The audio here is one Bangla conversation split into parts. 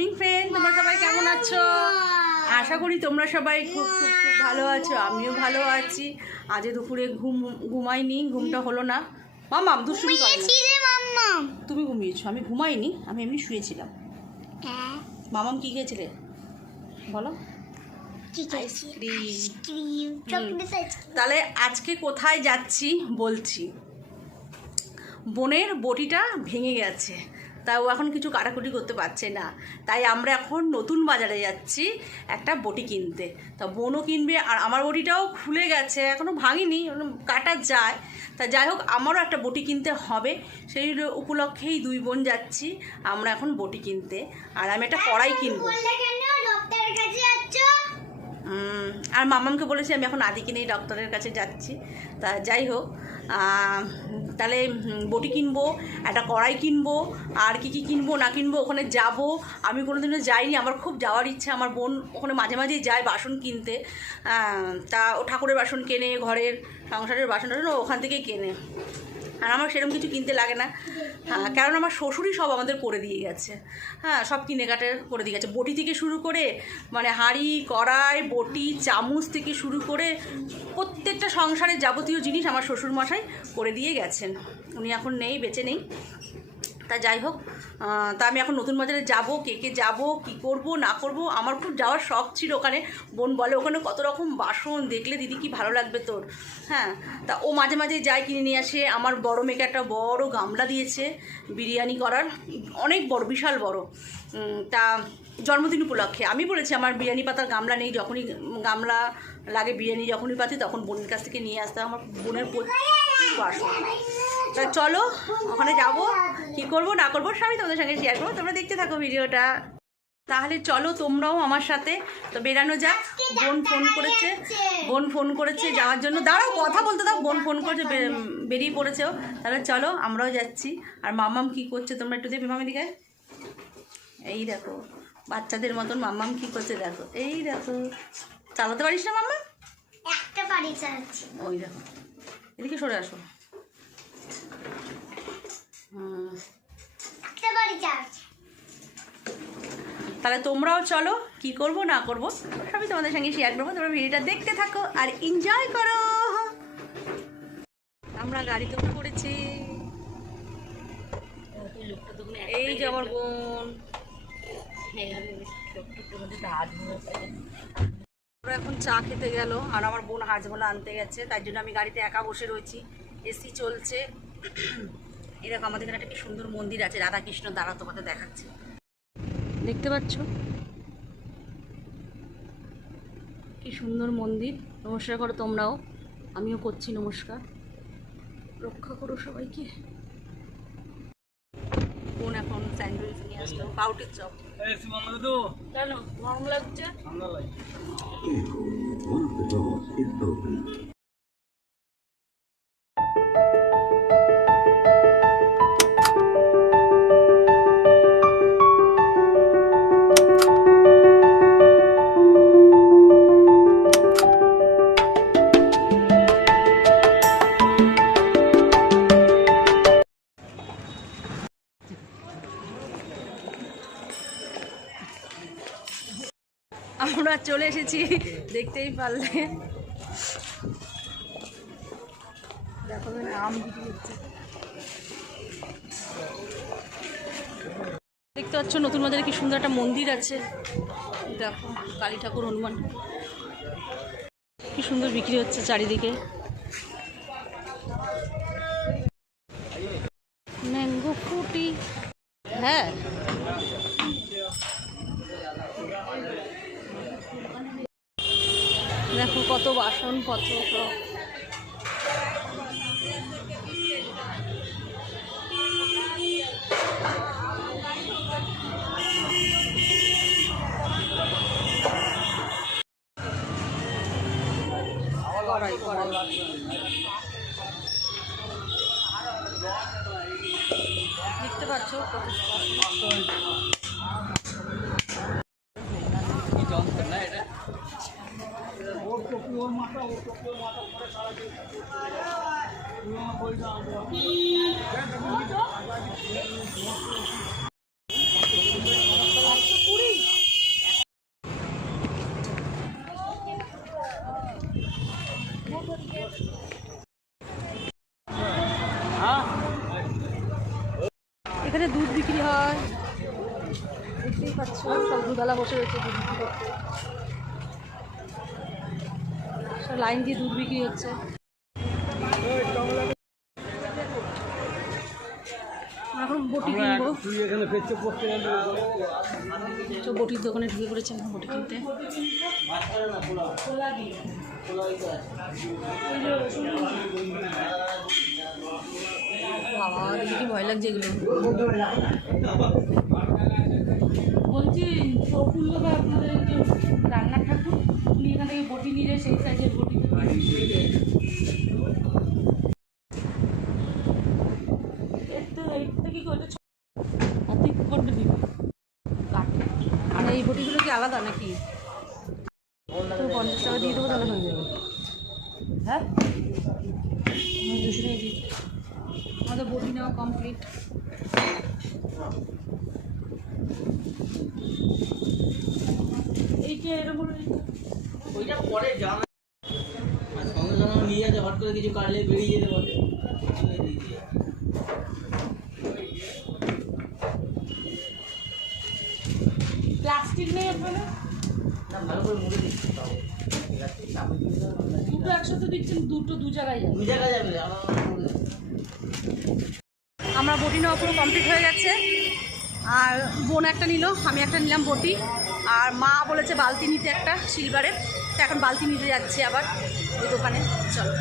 মর্নিং ফ্রেন্ড, তোমরা সবাই কেমন আছো? আশা করি তোমরা সবাই খুব খুব খুব ভালো আছো। আমিও ভালো আছি। আজ দুপুরে ঘুমাইনি, ঘুমটা হলো না। মাম্মাম দুষ্টুমি করে না। তুমি ঘুমিয়েছো, আমি ঘুমাইনি, আমি এমনি শুয়েছিলাম। মামাম কি খেয়েছিলে বলো? আইসক্রিম। তাহলে আজকে কোথায় যাচ্ছি বলছি। বোনের বটিটা ভেঙে গেছে, তাই ও এখন কিছু কাটাকুটি করতে পারছে না, তাই আমরা এখন নতুন বাজারে যাচ্ছি একটা বটি কিনতে। তা বোনও কিনবে, আর আমার বটিটাও খুলে গেছে, এখনও ভাঙিনি, কাটা যায়। তা যাই হোক, আমারও একটা বটি কিনতে হবে, সেই উপলক্ষেই দুই বোন যাচ্ছি আমরা এখন বটি কিনতে। আর আমি একটা কড়াই কিনবো। আর মামামকে বলেছি আমি এখন আদিকে নিয়ে ডক্টরের কাছে যাচ্ছি। তা যাই হোক, তাহলে বটি কিনবো, একটা কড়াই কিনবো, আর কি কি কিনবো না কিনবো ওখানে যাব। আমি কোনো দিনও যাইনি, আমার খুব যাওয়ার ইচ্ছা। আমার বোন ওখানে মাঝে মাঝেই যায় বাসন কিনতে। তা ও ঠাকুরের বাসন কেনে, ঘরের সংসারের বাসন টাসন ওখান থেকেই কেনে। আর আমার সেরকম কিছু কিনতে লাগে না, কারণ আমার শ্বশুরই সব আমাদের করে দিয়ে গেছে। সব কিনে কাটে করে দিয়ে গেছে, বটি থেকে শুরু করে মানে হাঁড়ি কড়াই বটি চামচ থেকে শুরু করে প্রত্যেকটা সংসারের যাবতীয় জিনিস আমার শ্বশুরমশাই করে দিয়ে গেছেন। উনি এখন নেই, বেঁচে নেই। তা যাই হোক, তা আমি এখন নতুন বাজারে যাব, কে যাব, কি করব না করব, আমার খুব যাওয়ার শখ ছিল ওখানে। বোন বলে ওখানে কত রকম বাসন, দেখলে দিদি কি ভালো লাগবে তোর। তা ও মাঝে মাঝে যায়, কিনে নিয়ে আসে। আমার বড় মেয়েকে একটা বড় গামলা দিয়েছে বিরিয়ানি করার, অনেক বড়, বিশাল বড়। তা জন্মদিন উপলক্ষে আমি বলেছি আমার বিরিয়ানি পাতার গামলা নেই, যখনই গামলা লাগে বিরিয়ানি যখনই পাতি তখন বোনের কাছ থেকে নিয়ে আসতে। আমার বোনের প্রচুর বাসন। তা চলো ওখানে যাব, কি করব না করবো সবই তোমাদের সঙ্গে শেয়ার করবো, তোমরা দেখতে থাকো ভিডিওটা। তাহলে চলো তোমরাও আমার সাথে। তো বেরানো যাক। বোন ফোন করেছে যাওয়ার জন্য। দাঁড়াও, কথা বলতে দাও। বোন ফোন করেছে, বেরিয়ে পড়েছেও। তাহলে চলো আমরাও যাচ্ছি। আর মাম্মাম কি করছে তোমরা একটু দেখবে মামার দিকে। এই দেখো বাচ্চাদের মতন মাম্মাম কি করছে, দেখো এই দেখো। চালাতে পারিস না মাম্মা? একটা পারি চালাচ্ছি। ওই দেখো, এদিকে সরে আসো। তাহলে তোমরাও চলো, কি করব না করব সবই তোমাদের সঙ্গে শেয়ার করবো। তোমরা ভিডিওটা দেখতে থাকো আর এনজয় করো। আমরা গাড়িতে উঠে পড়েছি। এই যে আমার বোন, ওরা এখন চা খেতে গেল, আর আমার বোন হাজমোলা আনতে গেছে, তাই জন্য আমি গাড়িতে একা বসে রয়েছি। এসি চলছে। এরকম আমাদের এখানে একটা কি সুন্দর মন্দির আছে, রাধাকৃষ্ণ। দ্বারা তোমাদের দেখাচ্ছে, দেখতে পাচ্ছ কি সুন্দর মন্দির। নমস্কার করো তোমরাও, আমিও করছি নমস্কার। রক্ষা করো সবাইকে। কোন এখন স্যান্ডউইচ নিয়ে আসলো, পাউটির চপ। কেন গরম লাগছে? আমরা চলে এসেছি, দেখতেই পারলে। দেখো আম বিক্রি হচ্ছে, দেখতে পাচ্ছ। নতুন বাজারে কি সুন্দর একটা মন্দির আছে, দেখো কালী ঠাকুর, হনুমান, কি সুন্দর বিক্রি হচ্ছে চারিদিকে। ম্যাঙ্গো ফ্রুটি, হ্যাঁ দেখো কত বাসনপত্র সব। দেখতে পাচ্ছ কত দেখতেই পাচ্ছ সব দুধওয়ালা বসে রয়েছে দুধ বিক্রি করতে, সব লাইন দিয়ে দুধ বিক্রি হচ্ছে। এখন বটি কিনবো, তো বটির দোকানে ঢুকে পড়েছে এখন বটি কিনতে। বাবা দেখি কি ভয় লাগছে এগুলো। বলছি প্রফুল্ল বা আপনাদের যে রান্নার ঠাকুর উনি এখান থেকে বটি নিয়ে যায়, সেই সাইজের বটি কি করতে তুই করতে দিবি আর এই বটিগুলো কি আলাদা নাকি? তো 50 টাকা দিয়ে দেবো তাহলে হয়ে যাবে। হ্যাঁ 200 টাকা দিই। আমাদের বটি নেওয়া কমপ্লিট। এইটা এরকম ওইটা পরে জানা সঙ্গে সঙ্গে নিয়ে যেতে হট করে কিছু কাটলে বেরিয়ে যেতে পারে। প্লাস্টিক নেই আপনারা? না ভালো করে মুড়ে দিচ্ছি দুটো একসাথে দিচ্ছেন, দুটো দু জায়গায় যাবে। দু জায়গায় যাবে আমরা বটি নেওয়া পুরো কমপ্লিট হয়ে গেছে। আর বোন একটা নিল, আমি একটা নিলাম বটি। আর মা বলেছে বালতি নিতে একটা সিলভারের, তো এখন বালতি নিতে যাচ্ছি আবার ওই দোকানে। চলো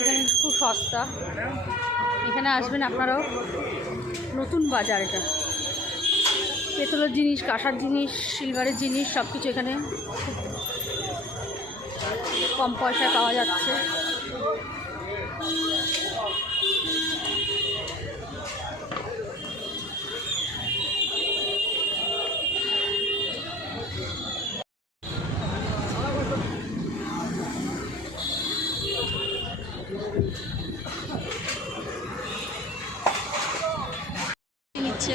এখানে খুব সস্তা, এখানে আসবেন আপনারাও। নতুন বাজার এটা, পেতলের জিনিস, কাঁসার জিনিস, সিলভারের জিনিস সব কিছু এখানে কম পয়সায় পাওয়া যাচ্ছে। নিচ্ছে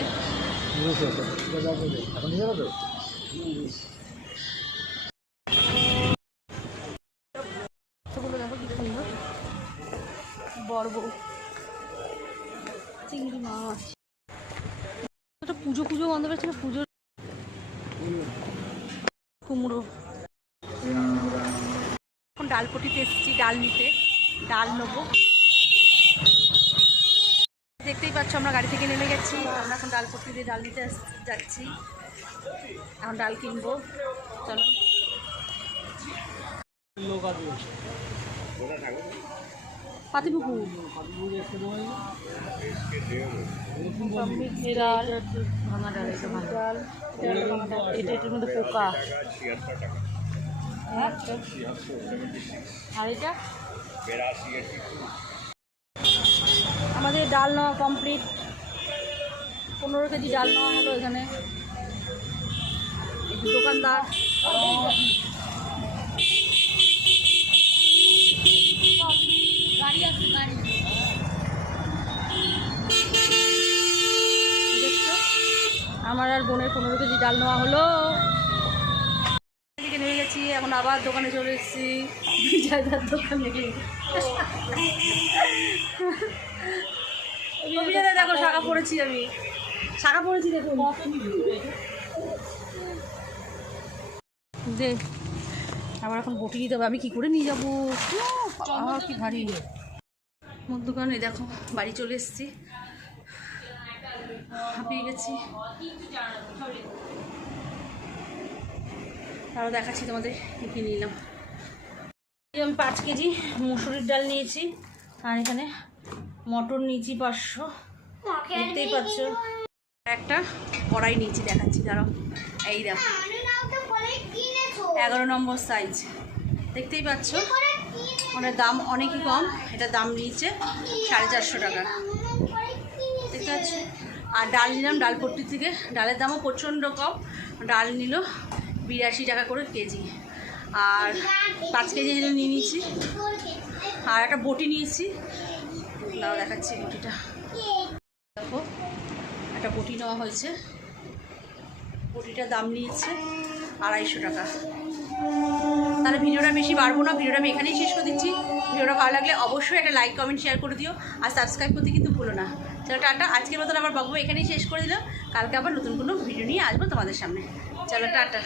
দেখো কি সুন্দর বড় চিংড়ি মাছ। একটা পুজো পুজো গন্ধ পাচ্ছে না, পুজোর কুমড়ো। এখন ডালপটিতে এসেছি ডাল নিতে, ডাল নেবো। দেখতেই পাচ্ছ আমরা গাড়ি থেকে নেমে গেছি, আমরা এখন ডালপট্টি দিয়ে ডাল নিতে যাচ্ছি। এখন ডাল কিনবো, চলো। পাতিপুকুর ডাল, ভাঙা ডাল, ডাল এটা, এটার মধ্যে পোকা। আর এটা আমাদের ডাল নেওয়া কমপ্লিট। 15 কেজি ডাল নেওয়া হলো এখানে। দোকানদার গাড়ি আছে, গাড়ি দেখছো। আমার আর বোনের 15 কেজি ডাল নেওয়া হলো। এদিকে নেমে গেছি, এখন আবার দোকানে চলে এসেছি, বিজয়দার দোকানে। বিজয়দা দেখো শাখা পড়েছি, আমি শাখা পড়েছি দেখুন। দে আবার এখন বটি নিতে হবে, আমি কী করে নিয়ে যাবো, কি ভারী মুখ দোকানে। দেখো বাড়ি চলে এসেছি, হাঁপিয়ে গেছি। আরও দেখাচ্ছি তোমাদের কী কী নিলাম। আমি 5 কেজি মুসুরির ডাল নিয়েছি, আর এখানে মটর নিয়েছি 500, দেখতেই পাচ্ছ। একটা কড়াই নিয়েছি, দেখাচ্ছি দাঁড়াও। এই দেখো 11 নম্বর সাইজ, দেখতেই পাচ্ছ। মানে দাম অনেকই কম, এটা দাম নিয়েছে 450 টাকা, দেখতে পাচ্ছ। আর ডাল নিলাম ডালপট্টি থেকে, ডালের দামও প্রচণ্ড কম। ডাল নিল 82 টাকা করে কেজি। আর 5 কেজি নিয়ে নিয়েছি। আর একটা বটি নিয়েছি, দাও দেখাচ্ছি বটিটা। দেখো একটা বটি নেওয়া হয়েছে, বটিটার দাম নিয়েছে 250 টাকা। তাহলে ভিডিওটা বেশি বাড়বো না, ভিডিওটা আমি এখানেই শেষ করে দিচ্ছি। ভিডিওটা ভালো লাগলে অবশ্যই একটা লাইক কমেন্ট শেয়ার করে দিও আর সাবস্ক্রাইব করতে কিন্তু ভুলো না। চলো টাটা, আজকের মতন আমার বকবো এখানেই শেষ করে দিলাম। কালকে আবার নতুন কোনো ভিডিও নিয়ে আসবো তোমাদের সামনে। চলো টাটা।